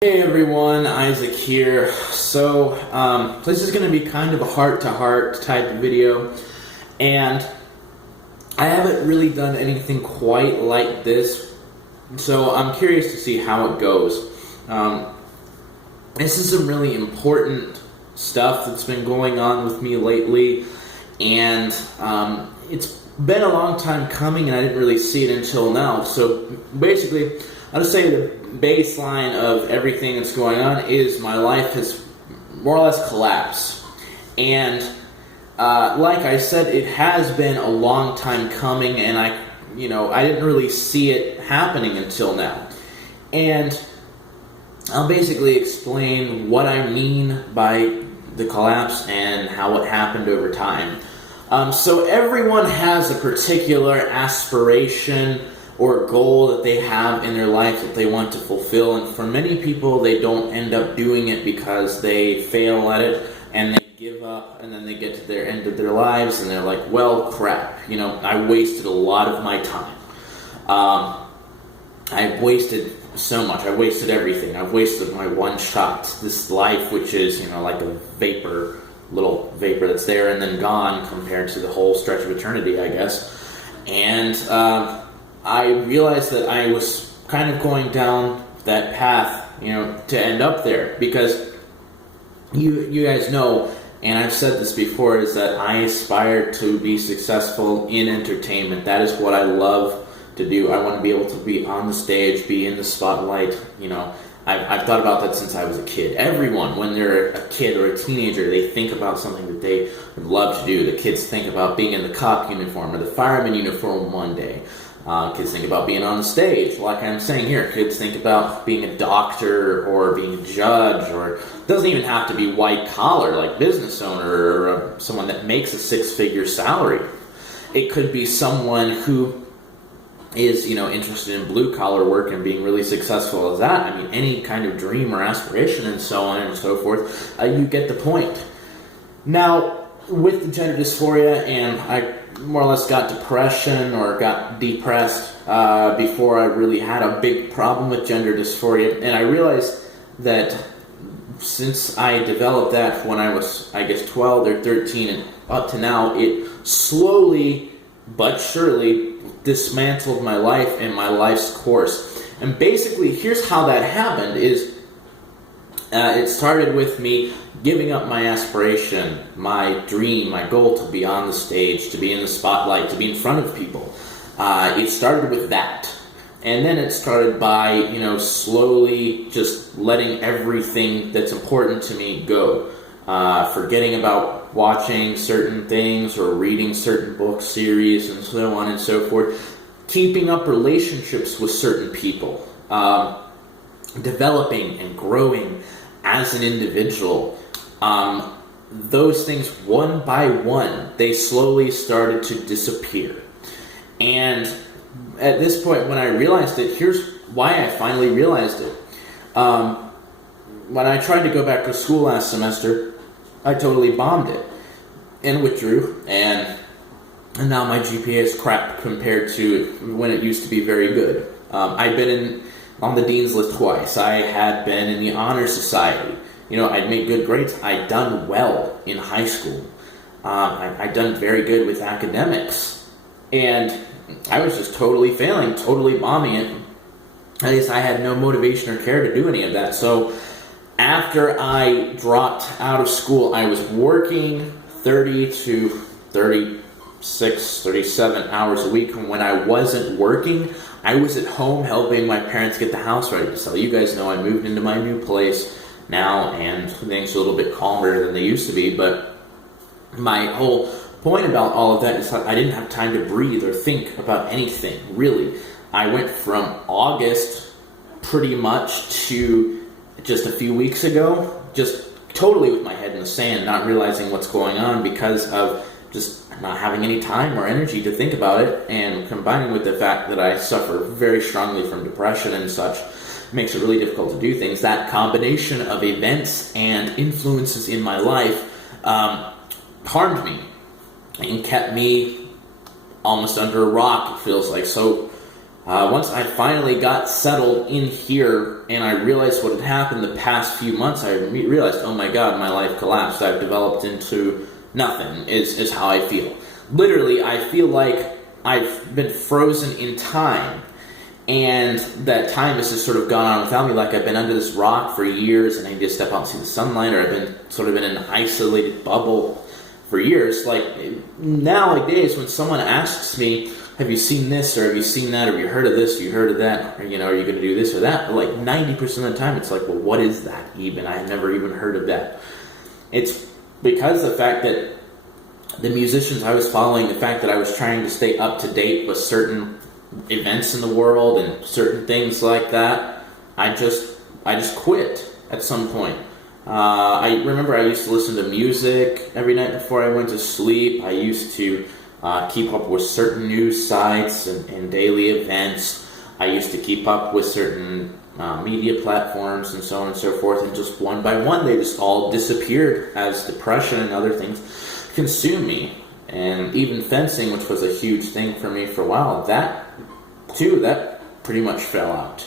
Hey everyone, Isaac here. So, this is going to be kind of a heart-to-heart type of video, and I haven't really done anything quite like this, so I'm curious to see how it goes. This is some really important stuff that's been going on with me lately, and it's been a long time coming, and I didn't really see it until now. So, basically, I'll just say the baseline of everything that's going on is my life has more or less collapsed. And like I said, it has been a long time coming, and I didn't really see it happening until now. And I'll basically explain what I mean by the collapse and how it happened over time. So everyone has a particular aspiration or goal that they have in their life that they want to fulfill, and for many people they don't end up doing it because they fail at it and they give up, and then they get to their end of their lives and they're like, well, crap, I wasted a lot of my time. I wasted so much. I wasted everything. I've wasted my one shot. This life, which is like a little vapor that's there and then gone compared to the whole stretch of eternity, I guess. And I realized that I was kind of going down that path, to end up there, because you guys know, and I've said this before, is that I aspire to be successful in entertainment. That is what I love to do. I want to be able to be on the stage, be in the spotlight. I've thought about that since I was a kid. Everyone, when they're a kid or a teenager, they think about something that they would love to do. The kids think about being in the cop uniform or the fireman uniform one day. Kids think about being on the stage, like I'm saying here. Kids think about being a doctor or being a judge, or it doesn't even have to be white collar, like business owner or someone that makes a six-figure salary. It could be someone who is, interested in blue-collar work and being really successful as that. I mean, any kind of dream or aspiration and so on and so forth. You get the point. Now, with the gender dysphoria, and I more or less got depression or got depressed before I really had a big problem with gender dysphoria, and I realized that since I developed that when I was, 12 or 13 and up to now, it slowly but surely dismantled my life and my life's course. And basically, here's how that happened is it started with me giving up my aspiration, my dream, my goal to be on the stage, to be in the spotlight, to be in front of people. It started with that. And then it started by, slowly just letting everything that's important to me go. Forgetting about watching certain things or reading certain book series and so on and so forth. Keeping up relationships with certain people. Developing and growing as an individual. Those things, one by one, they slowly started to disappear. And at this point, when I realized it, here's why I finally realized it. When I tried to go back to school last semester, I totally bombed it and withdrew, and now my GPA is crap compared to when it used to be very good. I'd been on the dean's list twice. I had been in the honor society. I'd made good grades. I'd done well in high school. I'd done very good with academics. And I was just totally failing, totally bombing it. At least I had no motivation or care to do any of that. So after I dropped out of school, I was working 30 to 36, 37 hours a week. And when I wasn't working, I was at home helping my parents get the house ready to sell. You guys know I moved into my new place now, and things are a little bit calmer than they used to be, but my whole point about all of that is that I didn't have time to breathe or think about anything, really. I went from August pretty much to just a few weeks ago, just totally with my head in the sand, not realizing what's going on because of just not having any time or energy to think about it, and combining with the fact that I suffer very strongly from depression and such, makes it really difficult to do things. That combination of events and influences in my life harmed me and kept me almost under a rock, it feels like. So once I finally got settled in here and I realized what had happened the past few months, I realized, oh my God, my life collapsed. I've developed into nothing, is how I feel. Literally, I feel like I've been frozen in time, and that time has just sort of gone on without me, like I've been under this rock for years and I need to step out and see the sunlight, or I've been sort of in an isolated bubble for years. Like, nowadays, when someone asks me, have you seen this, or have you seen that, or have you heard of this, or you heard of that, or, are you going to do this or that? But like 90% of the time, it's like, well, what is that even? I've never even heard of that. It's because the fact that the musicians I was following, the fact that I was trying to stay up to date with certain events in the world and certain things like that, I just quit at some point. I remember I used to listen to music every night before I went to sleep. I used to keep up with certain news sites and daily events. I used to keep up with certain media platforms and so on and so forth, and just one by one they just all disappeared as depression and other things consumed me. And even fencing, which was a huge thing for me for a while, that pretty much fell out.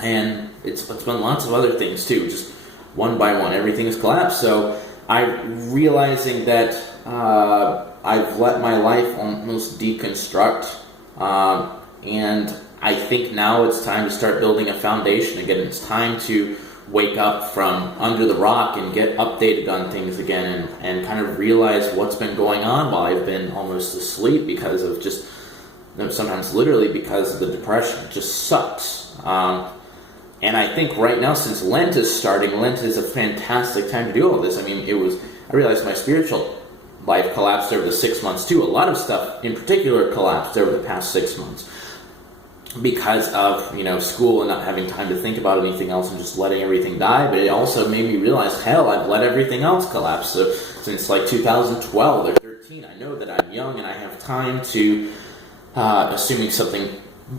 And it's been lots of other things too, just one by one everything has collapsed. So I'm realizing that I've let my life almost deconstruct, and I think now it's time to start building a foundation again. It's time to wake up from under the rock and get updated on things again, and kind of realize what's been going on while I've been almost asleep because of just, sometimes literally because of the depression. It just sucks. And I think right now, since Lent is starting, Lent is a fantastic time to do all this. I mean, I realized my spiritual life collapsed over the 6 months too. A lot of stuff in particular collapsed over the past 6 months because of, school and not having time to think about anything else and just letting everything die. But it also made me realize, hell, I've let everything else collapse. So since like 2012 or 13, I know that I'm young and I have time to, assuming something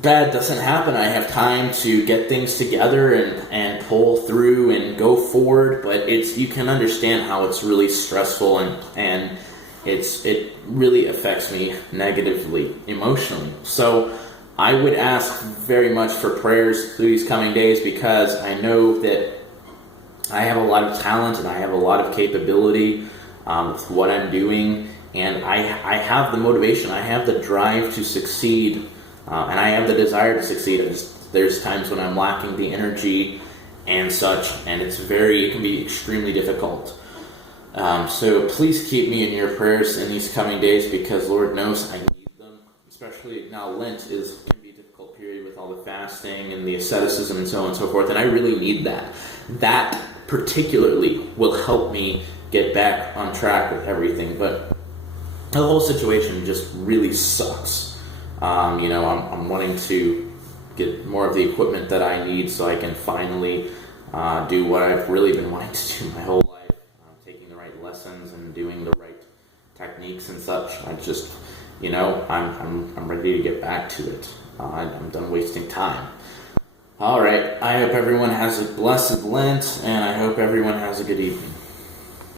bad doesn't happen, I have time to get things together and pull through and go forward. But you can understand how it's really stressful and it really affects me negatively, emotionally. So I would ask very much for prayers through these coming days, because I know that I have a lot of talent and I have a lot of capability with what I'm doing, and I have the motivation, I have the drive to succeed, and I have the desire to succeed. There's times when I'm lacking the energy and such, and it can be extremely difficult. So please keep me in your prayers in these coming days, because Lord knows I need them. Especially now, Lent can be a difficult period with all the fasting and the asceticism and so on and so forth, and I really need that. That particularly will help me get back on track with everything, but the whole situation just really sucks. I'm wanting to get more of the equipment that I need so I can finally do what I've really been wanting to do my whole life, taking the right lessons and doing the right techniques and such. I just, I'm ready to get back to it. I'm done wasting time. All right, I hope everyone has a blessed Lent, and I hope everyone has a good evening.